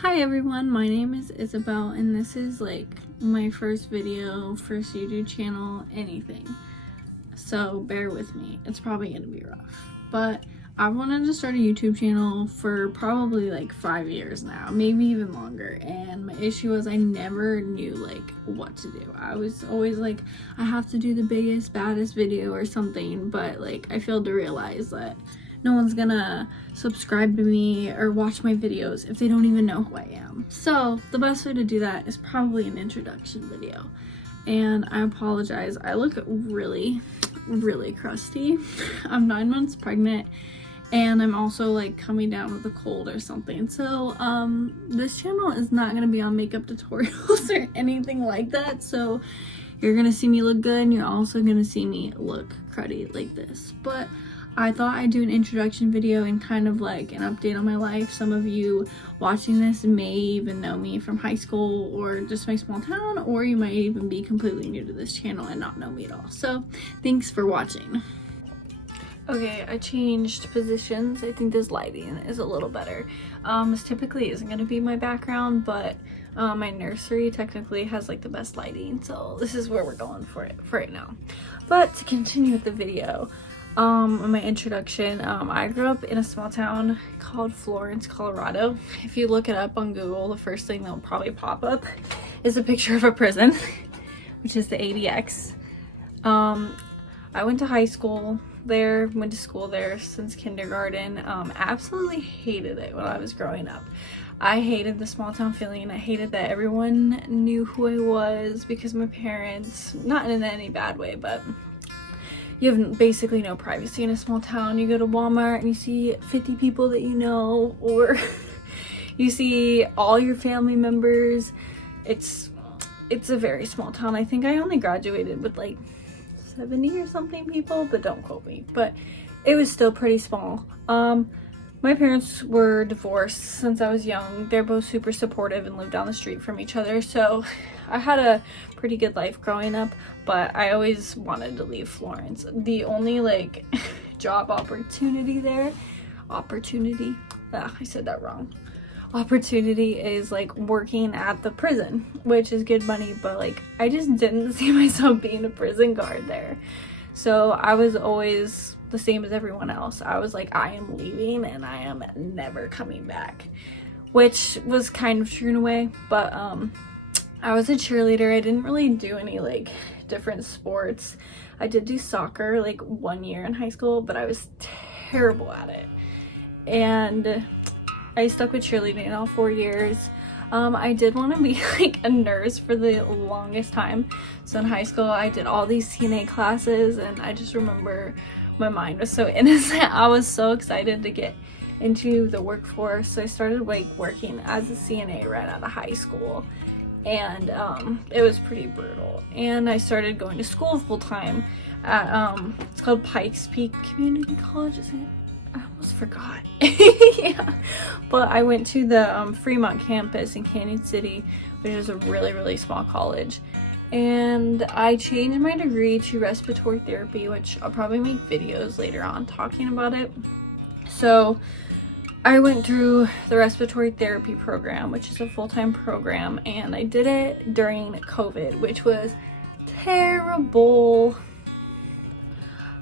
Hi everyone, my name is Isabel and this is like my first video, first YouTube channel, anything. So bear with me, it's probably gonna be rough. But I wanted to start a YouTube channel for probably like 5 years now, maybe even longer. And my issue was I never knew like what to do. I was always like, I have to do the biggest, baddest video or something, but like I failed to realize that no one's gonna subscribe to me or watch my videos if they don't even know who I am. So the best way to do that is probably an introduction video. And I apologize, I look really crusty. I'm 9 months pregnant and I'm also like coming down with a cold or something. So this channel is not gonna be on makeup tutorials or anything like that. So you're gonna see me look good and you're also gonna see me look cruddy like this. But I thought I'd do an introduction video and kind of like an update on my life. Some of you watching this may even know me from high school or just my small town, or you might even be completely new to this channel and not know me at all. So thanks for watching. Okay, I changed positions. I think this lighting is a little better. This typically isn't going to be my background, but my nursery technically has like the best lighting, so this is where we're going for it for right now. But to continue with the video, my introduction, I grew up in a small town called Florence, Colorado. If you look it up on Google, the first thing that'll probably pop up is a picture of a prison, which is the ADX. I went to high school there, went to school there since kindergarten. Absolutely hated it when I was growing up. I hated the small town feeling. I hated that everyone knew who I was because my parents, not in any bad way, but you have basically no privacy in a small town. You go to Walmart and you see 50 people that you know, or you see all your family members. It's a very small town. I think I only graduated with like 70 or something people, but don't quote me. But it was still pretty small. My parents were divorced since I was young. They're both super supportive and live down the street from each other, so I had a pretty good life growing up, but I always wanted to leave Florence. The only like job opportunity there, I said that wrong. Opportunity is like working at the prison, which is good money, but like I just didn't see myself being a prison guard there. So I was always the same as everyone else. I was like, I am leaving and I am never coming back, which was kind of true in a way. But I was a cheerleader. I didn't really do any like different sports. I did do soccer like 1 year in high school, but I was terrible at it. And I stuck with cheerleading all 4 years. I did want to be like a nurse for the longest time. So in high school, I did all these CNA classes, and I just remember my mind was so innocent. I was so excited to get into the workforce. So I started like working as a CNA right out of high school, and it was pretty brutal. And I started going to school full time at it's called Pikes Peak Community College, is it? I almost forgot. Yeah, but I went to the Fremont campus in Canyon City, which is a really small college, and I changed my degree to respiratory therapy, which I'll probably make videos later on talking about it. So I went through the respiratory therapy program, which is a full-time program, and I did it during COVID, which was terrible.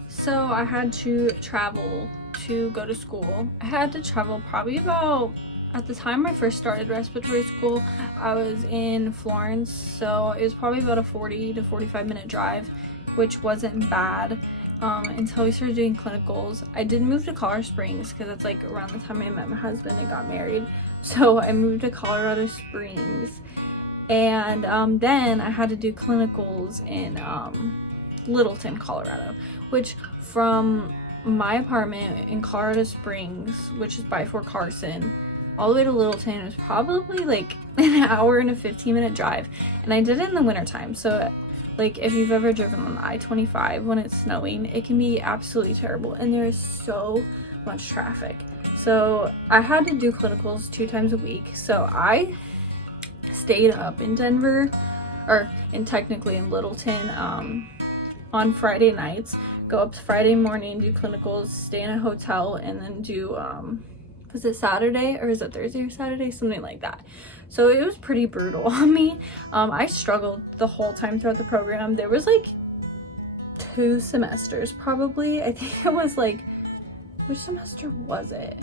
So I had to travel to go to school. I had to travel probably about, at the time I first started respiratory school, I was in Florence, so it was probably about a 40 to 45 minute drive, which wasn't bad until we started doing clinicals. I did move to Colorado Springs because that's like around the time I met my husband and got married. So I moved to Colorado Springs, and then I had to do clinicals in Littleton, Colorado, which from my apartment in Colorado Springs, which is by Fort Carson, all the way to Littleton was probably like an hour and a 15-minute drive, and I did it in the wintertime. So like if you've ever driven on I-25 when it's snowing, it can be absolutely terrible, and there is so much traffic. So I had to do clinicals 2 times a week, so I stayed up in Denver, or technically in Littleton, on Friday nights, go up Friday morning, do clinicals, stay in a hotel, and then do was it Saturday or is it Thursday or Saturday? Something like that. So it was pretty brutal on me. I struggled the whole time throughout the program. There was like 2 semesters probably. I think it was like, which semester was it?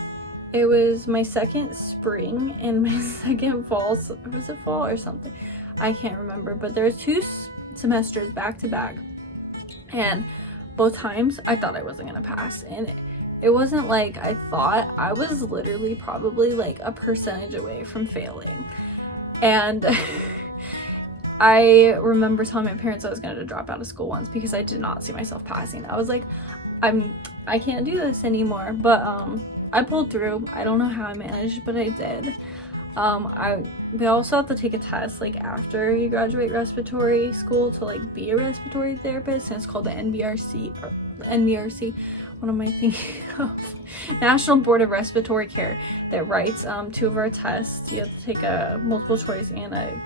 It was my second spring and my second fall. Was it fall or something? I can't remember, but there was 2 semesters back to back, and both times I thought I wasn't gonna pass. And it wasn't like I thought. I was literally probably like a percentage away from failing. And I remember telling my parents I was going to drop out of school once because I did not see myself passing. I was like, I can't do this anymore. But I pulled through. I don't know how I managed, but I did. We also have to take a test like after you graduate respiratory school to like be a respiratory therapist, and it's called the NBRC. What am I thinking of? National Board of Respiratory Care, that writes 2 of our tests. You have to take a multiple choice and a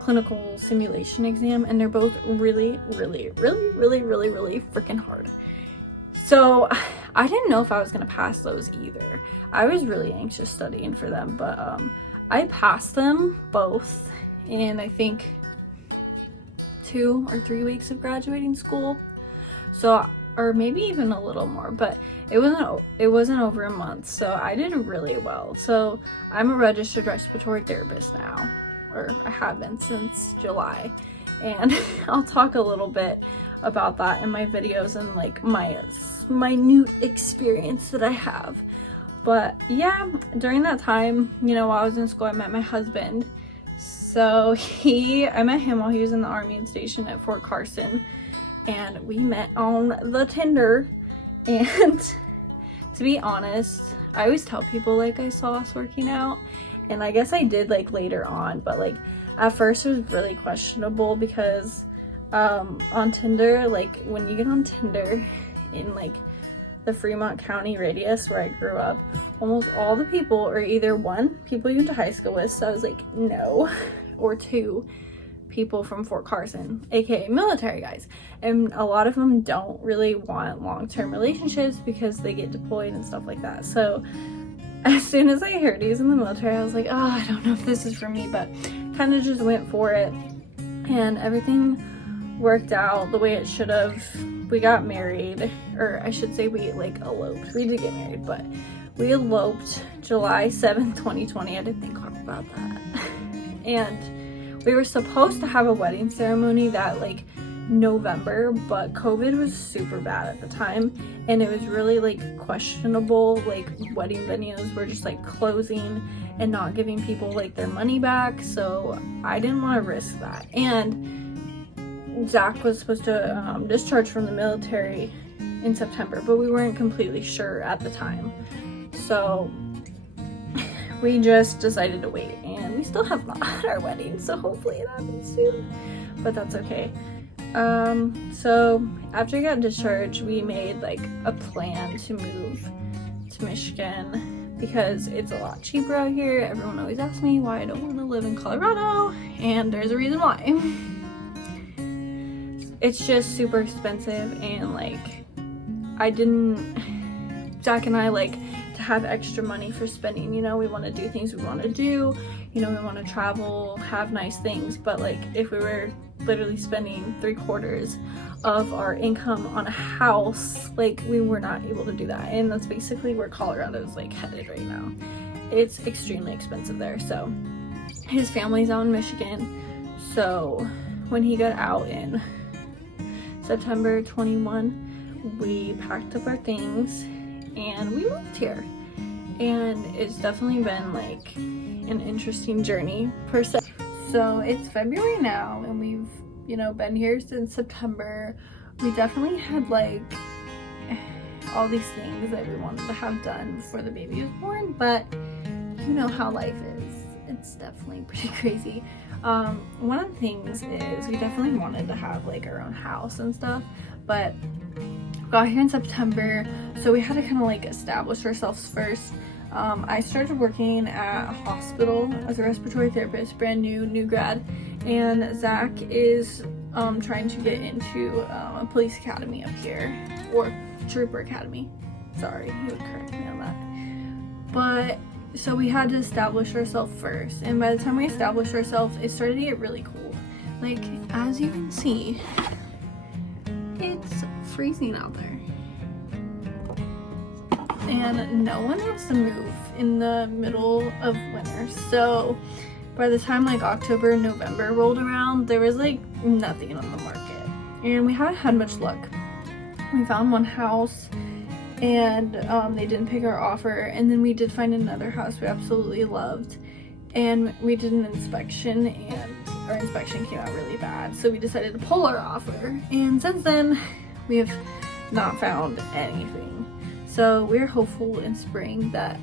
clinical simulation exam, and they're both really freaking hard. So I didn't know if I was gonna pass those either. I was really anxious studying for them, but I passed them both in I think 2 or 3 weeks of graduating school. So, or maybe even a little more, but it wasn't over a month, so I did really well. So I'm a registered respiratory therapist now, or I have been since July, and I'll talk a little bit about that in my videos and like my minute experience that I have. But yeah, during that time, you know, while I was in school, I met my husband. So I met him while he was in the Army and stationed at Fort Carson, and we met on the Tinder. And to be honest, I always tell people like I saw us working out, and I guess I did like later on, but like at first it was really questionable because on Tinder, like when you get on Tinder in like the Fremont County radius where I grew up, almost all the people are either 1, people you went to high school with, so I was like no, or 2, people from Fort Carson, aka military guys. And a lot of them don't really want long-term relationships because they get deployed and stuff like that. So as soon as I heard he's in the military, I was like, oh, I don't know if this is for me, but kind of just went for it, and everything worked out the way it should have. We got married, or I should say we like eloped. We did get married, but we eloped July 7th, 2020. I didn't think about that. And we were supposed to have a wedding ceremony that like November, but COVID was super bad at the time, and it was really like questionable. Like wedding venues were just like closing and not giving people like their money back, so I didn't want to risk that. And Zach was supposed to discharge from the military in September, but we weren't completely sure at the time, so we just decided to wait, and we still have not had our wedding, so hopefully it happens soon, but that's okay. So after I got discharged, we made like a plan to move to Michigan because it's a lot cheaper out here. Everyone always asks me why I don't want to live in Colorado, and there's a reason why. It's just super expensive, and like Zach and I like to have extra money for spending, you know, we want to do things we want to do, you know, we want to travel, have nice things, but like if we were literally spending 3/4 of our income on a house, like we were not able to do that. And that's basically where Colorado is like headed right now. It's extremely expensive there. So his family's out in Michigan, so when he got out in September 21, we packed up our things and we moved here. And it's definitely been like an interesting journey per se. So it's February now, and we've, you know, been here since September. We definitely had like all these things that we wanted to have done before the baby was born, but you know how life is. It's definitely pretty crazy. One of the things is we definitely wanted to have like our own house and stuff, but got here in September, so we had to kind of like establish ourselves first. I started working at a hospital as a respiratory therapist, brand new grad, and Zach is trying to get into a police academy up here, or trooper academy. Sorry, he would correct me on that. But so we had to establish ourselves first, and by the time we established ourselves, it started to get really cold. Like, as you can see, it's freezing out there, and no one wants to move in the middle of winter. So by the time like October and November rolled around, there was like nothing on the market, and we haven't had much luck. We found one house, and they didn't pick our offer, and then we did find another house we absolutely loved, and we did an inspection, and our inspection came out really bad, so we decided to pull our offer, and since then we have not found anything. So we're hopeful in spring that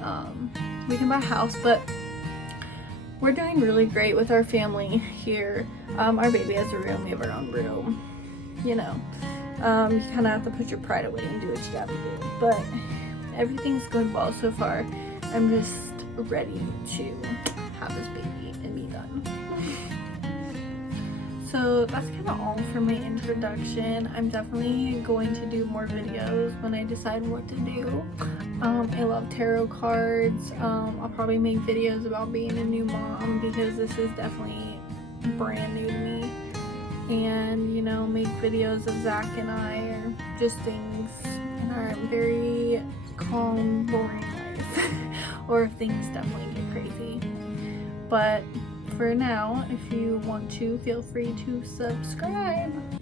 we can buy a house, but we're doing really great with our family here. Our baby has a room, we have our own room, you know. You kind of have to put your pride away and do what you gotta do, but everything's going well so far. I'm just ready to have this baby and be done. So that's kind of all for my introduction. I'm definitely going to do more videos when I decide what to do. I love tarot cards. I'll probably make videos about being a new mom, because this is definitely brand new to me. And, you know, make videos of Zach and I, or just things in our very calm, boring life, or if things definitely get crazy. But for now, if you want to, feel free to subscribe.